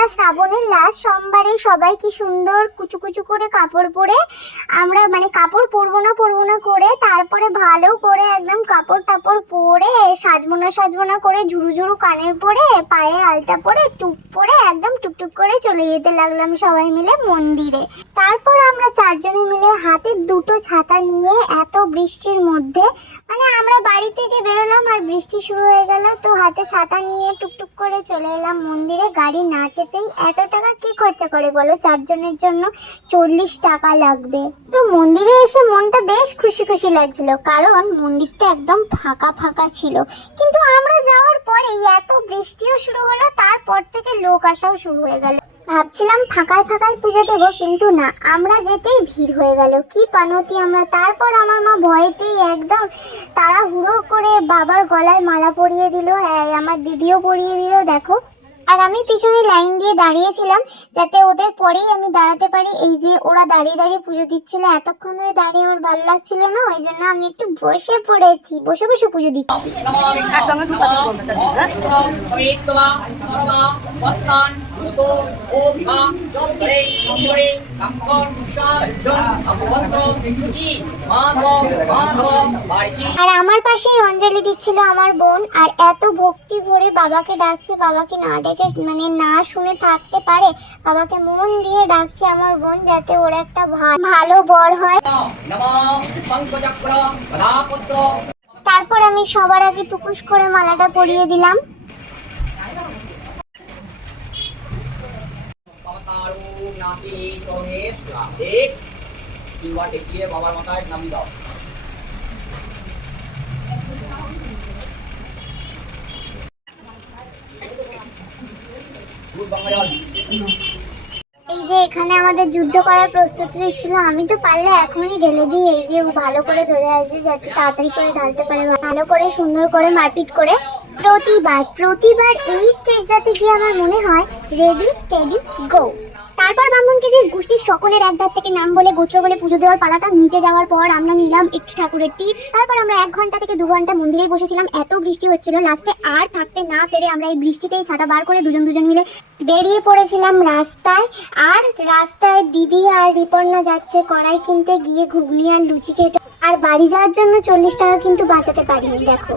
আমরা শ্রাবণের লাস্ট সোমবারে সবাই কি সুন্দর কুচু কুচু করে কাপড় পরে আমরা মানে কাপড় পরবো না করে তারপরে ভালো করে একদম কাপড় টাপড় পরে সাজমোনা করে ঝুরু ঝুরু কানের পরে পায়ে আলতা পরে টুক পরে একদম টুকটুক করে চলে যেতে লাগলাম সবাই মিলে মন্দিরে। তারপর আমরা চারজনে মিলে হাতে দুটো ছাতা নিয়ে এত বৃষ্টির মধ্যে মানে আমরা বাড়ি থেকে বেরোলাম আর বৃষ্টি শুরু হয়ে গেল, তো হাতে ছাতা নিয়ে টুকটুক করে চলে এলাম মন্দিরে। গাড়ি না চেপেই এত টাকা কি খরচা করে বলো, চারজনের জন্য 40 টাকা লাগবে। তো মন্দিরে এসে মনটা বেশ খুশি খুশি লাগছিল, কারণ মন্দিরটা একদম ফাঁকা ফাঁকা ছিল। কিন্তু আমরা যাওয়ার পরে এত বৃষ্টিও শুরু হলো, তারপর থেকে লোক আসাও শুরু হয়ে গেল। ভাবছিলাম ফাঁকায় ফাঁকায় পুজো দেবো, কিন্তু না, আমরা যেতেই ভিড় হয়ে গেল। কি পানতি আমরা। তারপর আমার মা ভয়েতেই একদম তাড়াহুড়ো করে বাবার গলায় মালা পরিয়ে দিল, আমার দিদিও পরিয়ে দিল দেখো। আর আমি পিছনে লাইন দিয়ে দাঁড়িয়েছিলাম যাতে ওদের পরেই আমি দাঁড়াতে পারি। এই যে ওরা দাঁড়িয়ে দাঁড়িয়ে পুজো দিচ্ছিল, এতক্ষণ ধরে দাঁড়িয়ে আমার ভালো লাগছিল না, ওই জন্য আমি একটু বসে পড়েছি, বসে বসে পুজো দিচ্ছি। আর আমার পাশেই অঞ্জলি দিচ্ছিল আমার বোন, আর এত ভক্তি ভরে বাবাকে ডাকছে, বাবাকে না ডেকে মানে না শুনে থাকতে পারে, বাবাকে মন দিয়ে ডাকছে আমার বোন যাতে ওর একটা ভালো বর হয়। তারপর আমি সবার আগে টুকুস করে মালাটা পরিয়ে দিলাম। বাবার মাথায় নাম দাও। এই যে এখানে আমাদের যুদ্ধ করার প্রস্তুতি দিচ্ছিল, আমি তো পারলে এখনই ঢেলে দিই। এই যে ও ভালো করে ধরে আছে যাতে তাড়াতাড়ি করে ঢালতে পারে, ভালো করে সুন্দর করে মারপিট করে। প্রতিবার এই স্টেজটাতে গিয়ে আমার মনে হয় রেডি স্টেডি গো। তারপর ব্রাহ্মণকে যে গোষ্ঠীর সকলের এক ধার থেকে নাম বলে গোত্র বলে পুজো দেওয়ার পালাটা মিটে যাওয়ার পর আমরা নিলাম একটু ঠাকুরের টিপ। তারপর আমরা 1 ঘন্টা থেকে 2 ঘন্টা মন্দিরেই বসেছিলাম, এত বৃষ্টি হচ্ছিল। লাস্টে আর থাকতে না পেরে আমরা এই বৃষ্টিতেই ছাতা বার করে দুজন মিলে বেরিয়ে পড়েছিলাম রাস্তায়। আর রাস্তায় দিদি আর রিপর্ণা যাচ্ছে কড়াই কিনতে, গিয়ে ঘুগনি আর লুচি খেতে। আর বাড়ি যাওয়ার জন্য 40 টাকা কিন্তু বাঁচাতে পারিনি দেখো।